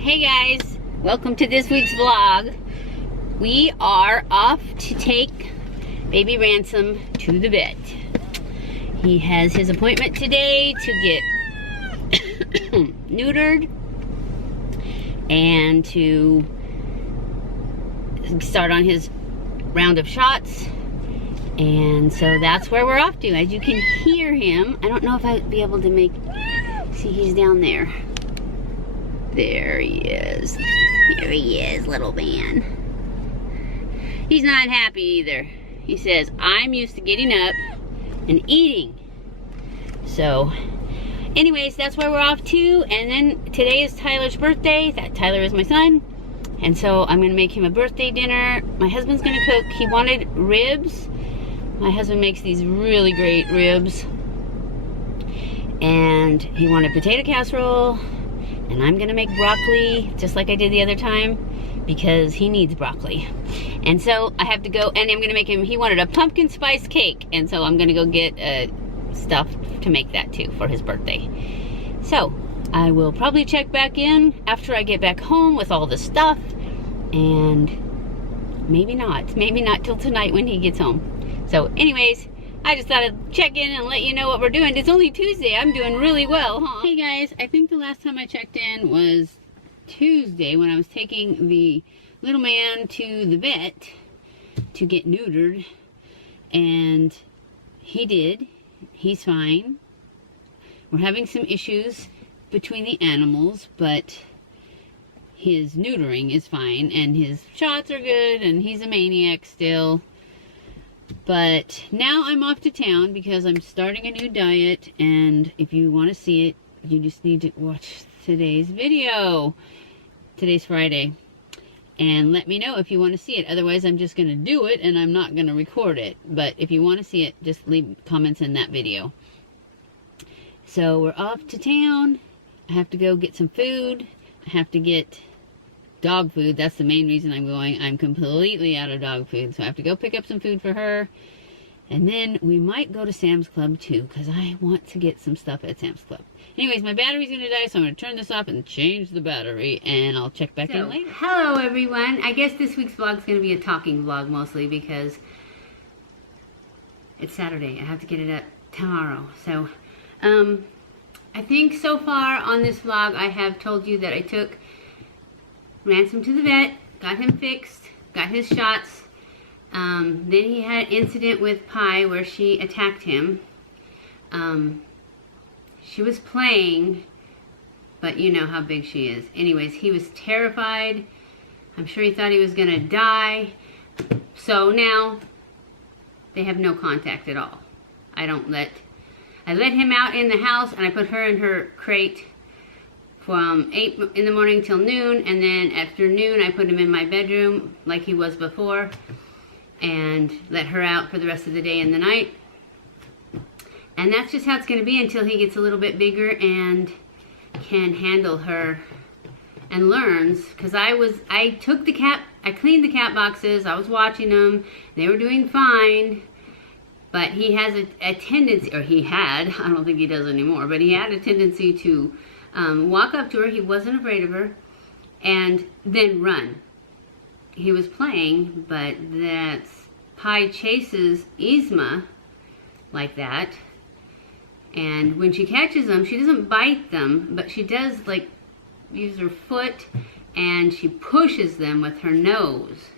Hey guys, welcome to this week's vlog. We are off to take baby Ransom to the vet. He has his appointment today to get neutered and to start on his round of shots. And so that's where we're off to. As you can hear him, I don't know if I'd be able to see, he's down there. There he is. There he is, little man. He's not happy either. He says, I'm used to getting up and eating. So, anyways, that's where we're off to. And then today is Tyler's birthday. Tyler is my son. And so I'm gonna make him a birthday dinner. My husband's gonna cook. He wanted ribs. My husband makes these really great ribs. And he wanted potato casserole. And I'm gonna make broccoli, just like I did the other time, because he needs broccoli. And so I have to go, and I'm gonna make him, he wanted a pumpkin spice cake, and so I'm gonna go get stuff to make that too for his birthday. So I will probably check back in after I get back home with all the stuff, and maybe not till tonight when he gets home. So anyways, I just thought I'd check in and let you know what we're doing. It's only Tuesday. I'm doing really well, huh? Hey guys, I think the last time I checked in was Tuesday when I was taking the little man to the vet to get neutered. And he did. He's fine. We're having some issues between the animals, but his neutering is fine. And his shots are good, and he's a maniac still. But now I'm off to town because I'm starting a new diet, and if you want to see it, you just need to watch today's video. Today's Friday. And let me know if you want to see it. Otherwise, I'm just going to do it, and I'm not going to record it. But if you want to see it, just leave comments in that video. So we're off to town. I have to go get some food. I have to get dog food. That's the main reason I'm going. I'm completely out of dog food, so I have to go pick up some food for her. And then we might go to Sam's Club too, because I want to get some stuff at Sam's Club. Anyways, my battery's gonna die, so I'm gonna turn this off and change the battery, and I'll check back in later. Hello everyone. I guess this week's vlog is gonna be a talking vlog mostly because it's Saturday. I have to get it up tomorrow. So I think so far on this vlog I have told you that I took Ransom to the vet, got him fixed, got his shots. Then he had an incident with Pi where she attacked him. She was playing, but you know how big she is. Anyways, he was terrified. I'm sure he thought he was gonna die. So now they have no contact at all. I let him out in the house, and I put her in her crate from 8 in the morning till noon, and then after noon I put him in my bedroom like he was before and let her out for the rest of the day and the night. And that's just how it's going to be until he gets a little bit bigger and can handle her and learns. Because I cleaned the cat boxes, I was watching them, they were doing fine. But he has a tendency, or he had, I don't think he does anymore, but he had a tendency to walk up to her, he wasn't afraid of her, and then run. He was playing, but Pi chases Yzma like that, and when she catches them, she doesn't bite them, but she does like use her foot, and she pushes them with her nose.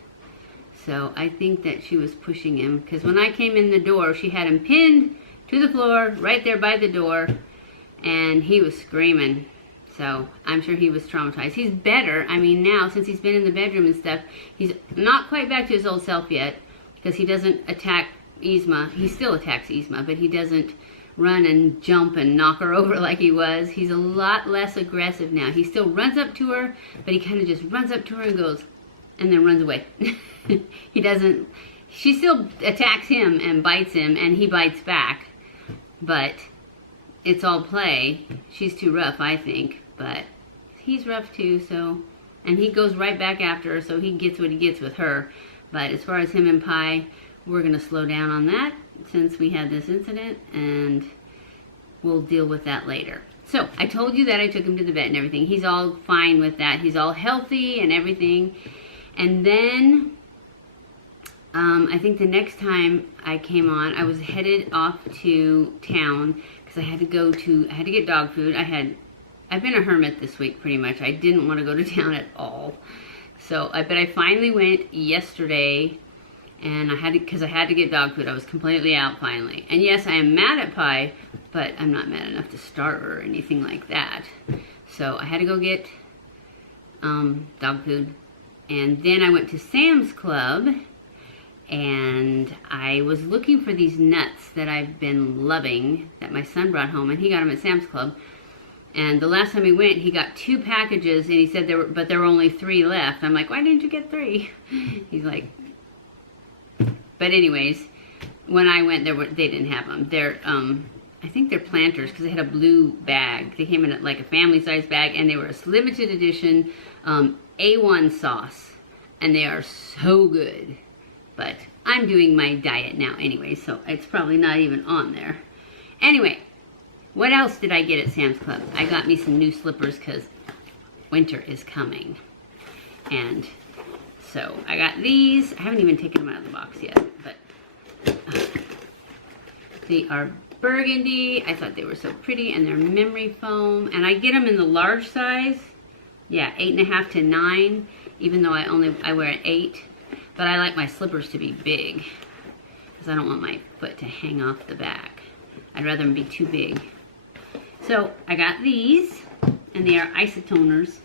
So I think that she was pushing him, because when I came in the door, she had him pinned to the floor right there by the door, and he was screaming. So I'm sure he was traumatized. He's better. I mean, now since he's been in the bedroom and stuff, he's not quite back to his old self yet, because he doesn't attack Yzma. He still attacks Yzma, but he doesn't run and jump and knock her over like he was. He's a lot less aggressive now. He still runs up to her, but he kind of just runs up to her and goes, and then runs away. He doesn't, she still attacks him and bites him, and he bites back, but it's all play. She's too rough, I think, but he's rough too, so, and he goes right back after her, so he gets what he gets with her. But as far as him and Pi, we're gonna slow down on that since we had this incident, and we'll deal with that later. So I told you that I took him to the vet and everything. He's all fine with that. He's all healthy and everything. And then I think the next time I came on, I was headed off to town because I had to get dog food. I've been a hermit this week pretty much. I didn't want to go to town at all. So but I finally went yesterday, and because I had to get dog food. I was completely out finally. And yes, I am mad at Pi, but I'm not mad enough to starve her or anything like that. So I had to go get dog food. And then I went to Sam's Club, and I was looking for these nuts that I've been loving that my son brought home, and he got them at Sam's Club. And the last time he went, he got 2 packages, and he said but there were only 3 left. I'm like, why didn't you get 3? He's like, but anyways, when I went, they didn't have them. They're, I think they're planters, because they had a blue bag. They came in like a family-size bag, and they were a limited edition A1 sauce, and they are so good. But I'm doing my diet now anyway, so it's probably not even on there. Anyway, what else did I get at Sam's Club? I got me some new slippers because winter is coming. And so I got these. I haven't even taken them out of the box yet, but they are burgundy. I thought they were so pretty, and they're memory foam. And I get them in the large size. Yeah, 8.5 to 9, even though I wear an 8. But I like my slippers to be big because I don't want my foot to hang off the back. I'd rather them be too big. So I got these, and they are isotoners.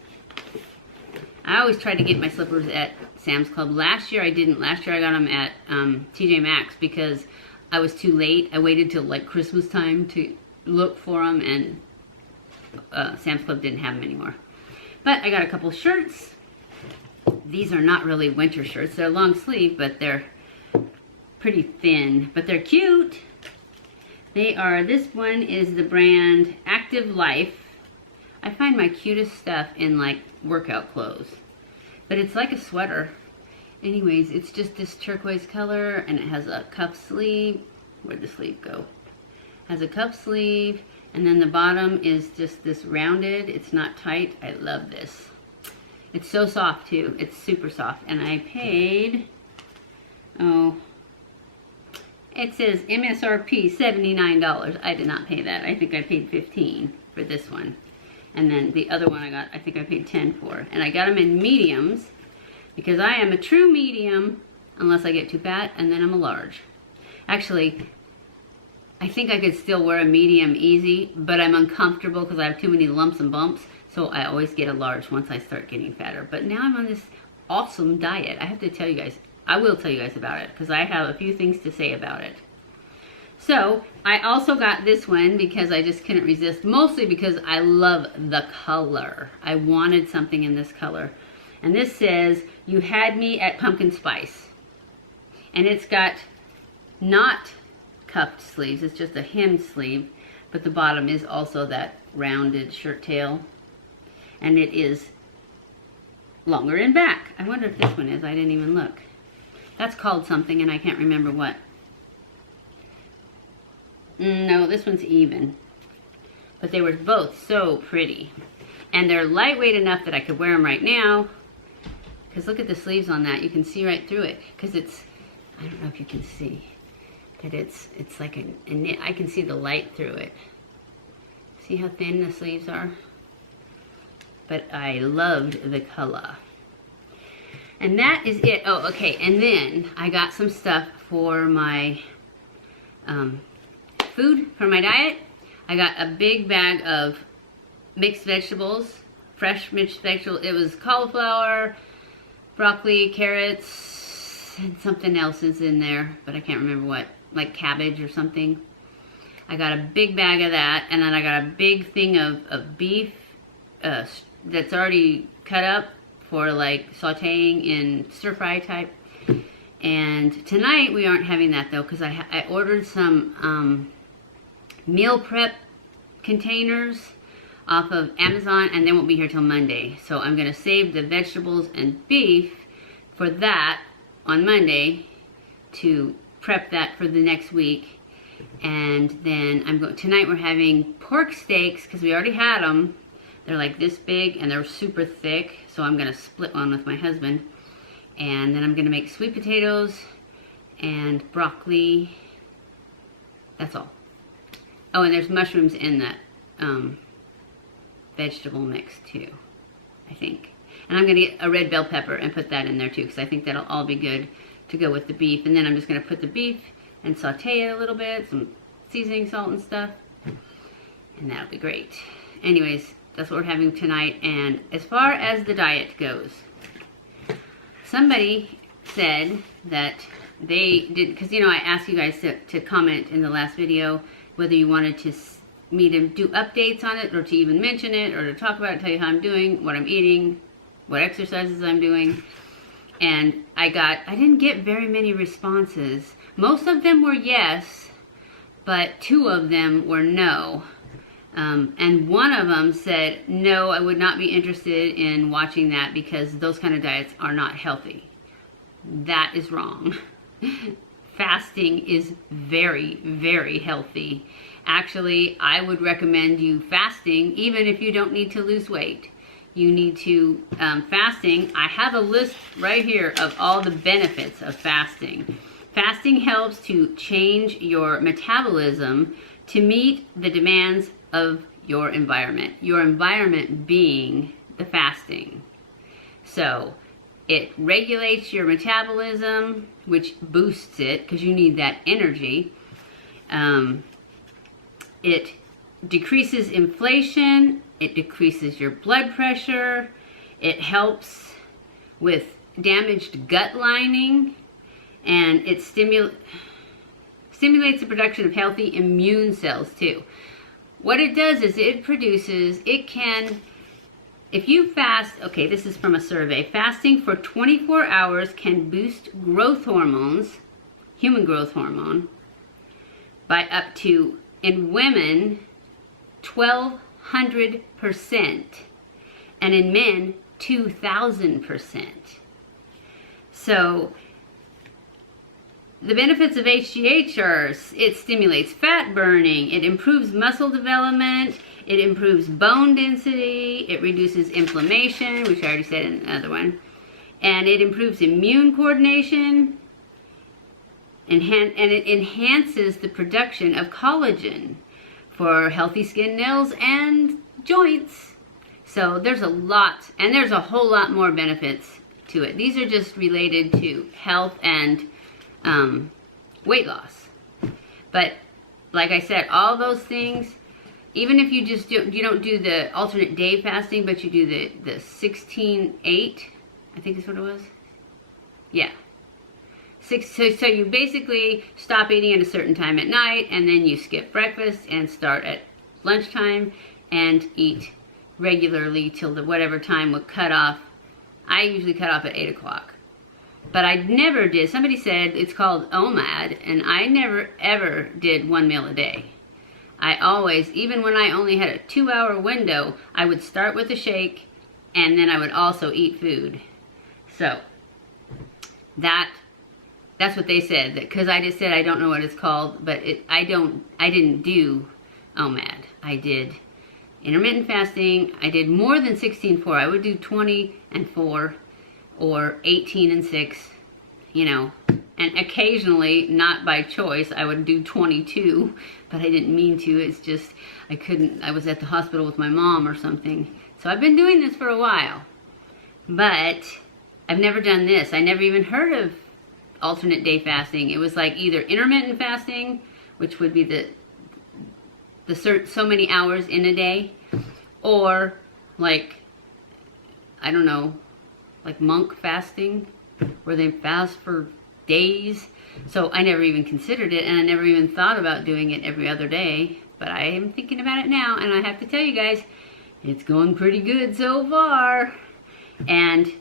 I always try to get my slippers at Sam's Club. Last year I didn't. Last year I got them at TJ Maxx because I was too late. I waited till like Christmas time to look for them, and Sam's Club didn't have them anymore. But I got a couple shirts. These are not really winter shirts. They're long sleeve, but they're pretty thin. But they're cute. They are, this one is the brand Active Life. I find my cutest stuff in like workout clothes. But it's like a sweater. Anyways, it's just this turquoise color, and it has a cuff sleeve. Where'd the sleeve go? Has a cuff sleeve, and then the bottom is just this rounded. It's not tight. I love this. It's so soft too. It's super soft. And I paid, it says MSRP $79. I did not pay that. I think I paid $15 for this one. And then the other one I think I paid $10 for. And I got them in mediums because I am a true medium unless I get too fat, and then I'm a large. Actually, I think I could still wear a medium easy, but I'm uncomfortable because I have too many lumps and bumps. So I always get a large once I start getting fatter. But now I'm on this awesome diet. I have to tell you guys, I will tell you guys about it because I have a few things to say about it. So I also got this one because I just couldn't resist, mostly because I love the color. I wanted something in this color. And this says, "You had me at pumpkin spice." And it's got not cuffed sleeves, it's just a hemmed sleeve, but the bottom is also that rounded shirt tail. And it is longer in back. I wonder if this one is. I didn't even look. That's called something, and I can't remember what. No, this one's even. But they were both so pretty. And they're lightweight enough that I could wear them right now. Because look at the sleeves on that. You can see right through it. Because it's, I don't know if you can see, that it's like a knit. I can see the light through it. See how thin the sleeves are? But I loved the color. And that is it. Oh, okay. And then I got some stuff for my food, for my diet. I got a big bag of mixed vegetables, fresh mixed vegetables. It was cauliflower, broccoli, carrots, and something else is in there, but I can't remember what, like cabbage or something. I got a big bag of that, and then I got a big thing of beef that's already cut up for like sauteing in stir fry type. And tonight we aren't having that though, because I ordered some meal prep containers off of Amazon, and they won't be here till Monday. So I'm gonna save the vegetables and beef for that on Monday to prep that for the next week. And then tonight we're having pork steaks because we already had them. They're like this big and they're super thick. So I'm gonna split one with my husband. And then I'm gonna make sweet potatoes and broccoli. That's all. Oh, and there's mushrooms in that vegetable mix too, I think. And I'm gonna get a red bell pepper and put that in there too, because I think that'll all be good to go with the beef. And then I'm just gonna put the beef and saute it a little bit, some seasoning, salt and stuff, and that'll be great. Anyways, that's what we're having tonight. And as far as the diet goes, somebody said that they did, because you know I asked you guys to comment in the last video whether you wanted me to do updates on it, or to even mention it, or to talk about it, tell you how I'm doing, what I'm eating, what exercises I'm doing. And I didn't get very many responses. Most of them were yes, but 2 of them were no. And one of them said, no, I would not be interested in watching that because those kind of diets are not healthy. That is wrong. Fasting is very, very healthy. Actually, I would recommend you fasting even if you don't need to lose weight. You need to, fasting, I have a list right here of all the benefits of fasting. Fasting helps to change your metabolism to meet the demands of your environment being the fasting. So it regulates your metabolism, which boosts it because you need that energy. It decreases inflation, it decreases your blood pressure, it helps with damaged gut lining, and it stimulates the production of healthy immune cells too. What it does is if you fast, okay, this is from a survey, fasting for 24 hours can boost growth hormones, human growth hormone, by up to, in women, 1,200%, and in men, 2,000%. So, the benefits of HGH are, it stimulates fat burning, it improves muscle development, it improves bone density, it reduces inflammation, which I already said in another one, and it improves immune coordination, and it enhances the production of collagen for healthy skin, nails, and joints. So there's a lot, and there's a whole lot more benefits to it. These are just related to health and weight loss. But like I said, all those things, even if you just you don't do the alternate day fasting, but you do the 16-8, I think is what it was. Yeah. So you basically stop eating at a certain time at night, and then you skip breakfast and start at lunchtime and eat regularly till the whatever time would cut off. I usually cut off at 8 o'clock. But I never did. Somebody said it's called OMAD, and I never ever did 1 meal a day. I always, even when I only had a 2-hour window, I would start with a shake, and then I would also eat food. So that's what they said. Because I just said I don't know what it's called, but I didn't do OMAD. I did intermittent fasting. I did more than 16-4. I would do 20 and 4. Or 18 and 6, you know, and occasionally, not by choice, I would do 22, but I didn't mean to. It's just, I was at the hospital with my mom or something. So I've been doing this for a while, but I've never done this. I never even heard of alternate day fasting. It was like either intermittent fasting, which would be the so many hours in a day, or like, I don't know, like monk fasting, where they fast for days. So I never even considered it, and I never even thought about doing it every other day. But I am thinking about it now, and I have to tell you guys, it's going pretty good so far. And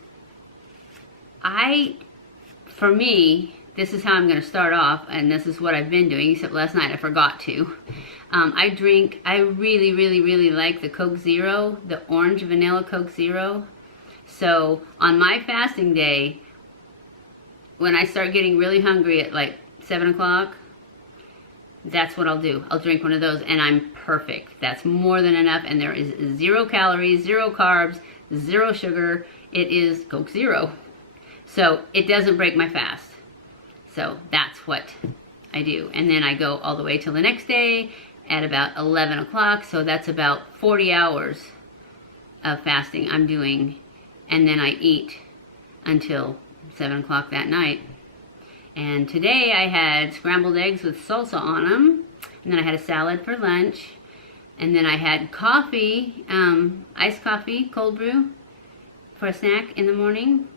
for me, this is how I'm going to start off, and this is what I've been doing, except last night I forgot to. I really, really, really like the Coke Zero, the orange vanilla Coke Zero. So on my fasting day, when I start getting really hungry at like 7 o'clock, that's what I'll do. I'll drink one of those and I'm perfect. That's more than enough, and there is 0 calories, 0 carbs, 0 sugar. It is Coke Zero. So it doesn't break my fast. So that's what I do. And then I go all the way till the next day at about 11 o'clock. So that's about 40 hours of fasting I'm doing. And then I eat until 7 o'clock that night. And today I had scrambled eggs with salsa on them. And then I had a salad for lunch. And then I had coffee, iced coffee, cold brew, for a snack in the morning.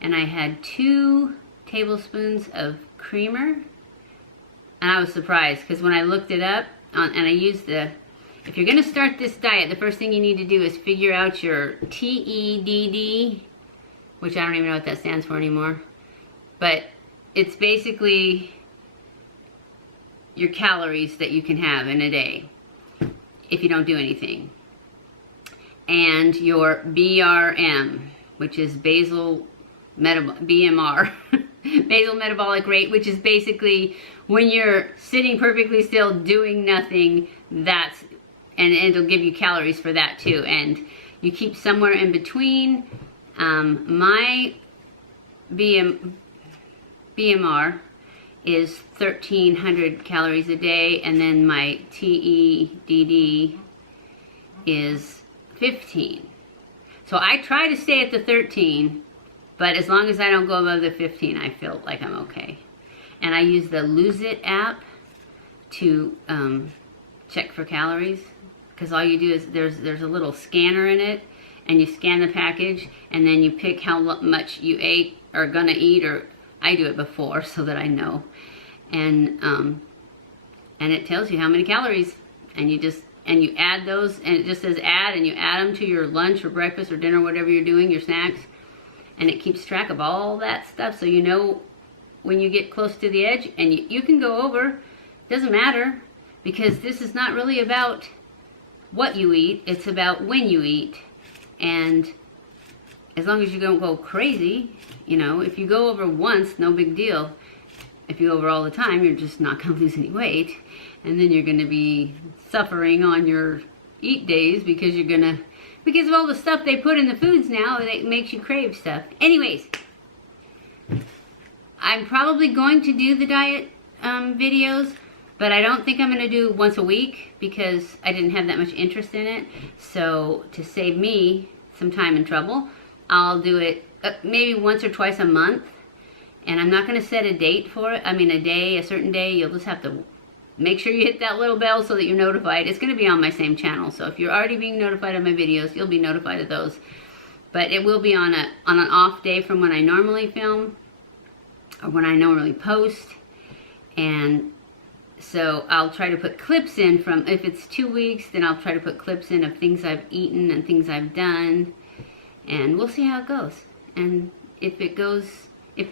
And I had 2 tablespoons of creamer. And I was surprised because when I looked it up, and I used if you're going to start this diet, the first thing you need to do is figure out your TEDD, which I don't even know what that stands for anymore. But it's basically your calories that you can have in a day if you don't do anything. And your BRM, which is BMR, basal metabolic rate, which is basically when you're sitting perfectly still doing nothing, and it'll give you calories for that too. And you keep somewhere in between. My BMR is 1,300 calories a day, and then my TEDD is 15. So I try to stay at the 13, but as long as I don't go above the 15, I feel like I'm okay. And I use the Lose It app to check for calories, because all you do is there's a little scanner in it, and you scan the package, and then you pick how much you ate or gonna eat, or I do it before so that I know, and it tells you how many calories, and you add those, and it just says add, and you add them to your lunch or breakfast or dinner, whatever you're doing, your snacks, and it keeps track of all that stuff, so you know when you get close to the edge, and you can go over. Doesn't matter, because this is not really about what you eat, it's about when you eat. And as long as you don't go crazy, you know, if you go over once, no big deal. If you go over all the time, you're just not going to lose any weight, and then you're going to be suffering on your eat days because because of all the stuff they put in the foods now, it makes you crave stuff. Anyways, I'm probably going to do the diet videos, but I don't think I'm going to do once a week because I didn't have that much interest in it. So to save me some time and trouble, I'll do it maybe once or twice a month. And I'm not going to set a date for it. I mean, a certain day. You'll just have to make sure you hit that little bell so that you're notified. It's going to be on my same channel. So if you're already being notified of my videos, you'll be notified of those. But it will be on an off day from when I normally film, or when I normally post. And so I'll try to put clips in from, if it's 2 weeks, then I'll try to put clips in of things I've eaten and things I've done. And we'll see how it goes. And if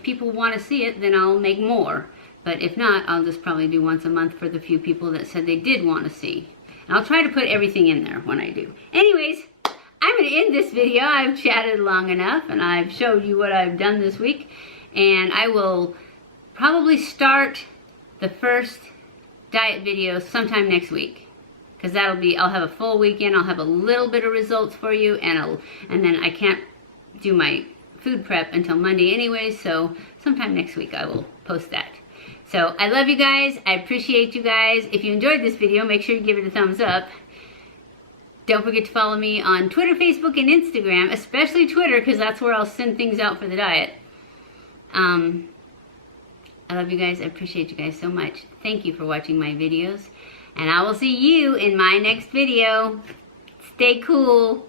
people want to see it, then I'll make more. But if not, I'll just probably do once a month for the few people that said they did want to see. And I'll try to put everything in there when I do. Anyways, I'm going to end this video. I've chatted long enough, and I've showed you what I've done this week. And I will probably start the first diet video sometime next week. Because I'll have a full weekend, I'll have a little bit of results for you, and then I can't do my food prep until Monday anyway, so sometime next week I will post that. So I love you guys, I appreciate you guys. If you enjoyed this video, make sure you give it a thumbs up. Don't forget to follow me on Twitter, Facebook, and Instagram, especially Twitter, because that's where I'll send things out for the diet. I love you guys, I appreciate you guys so much. Thank you for watching my videos, and I will see you in my next video. Stay cool.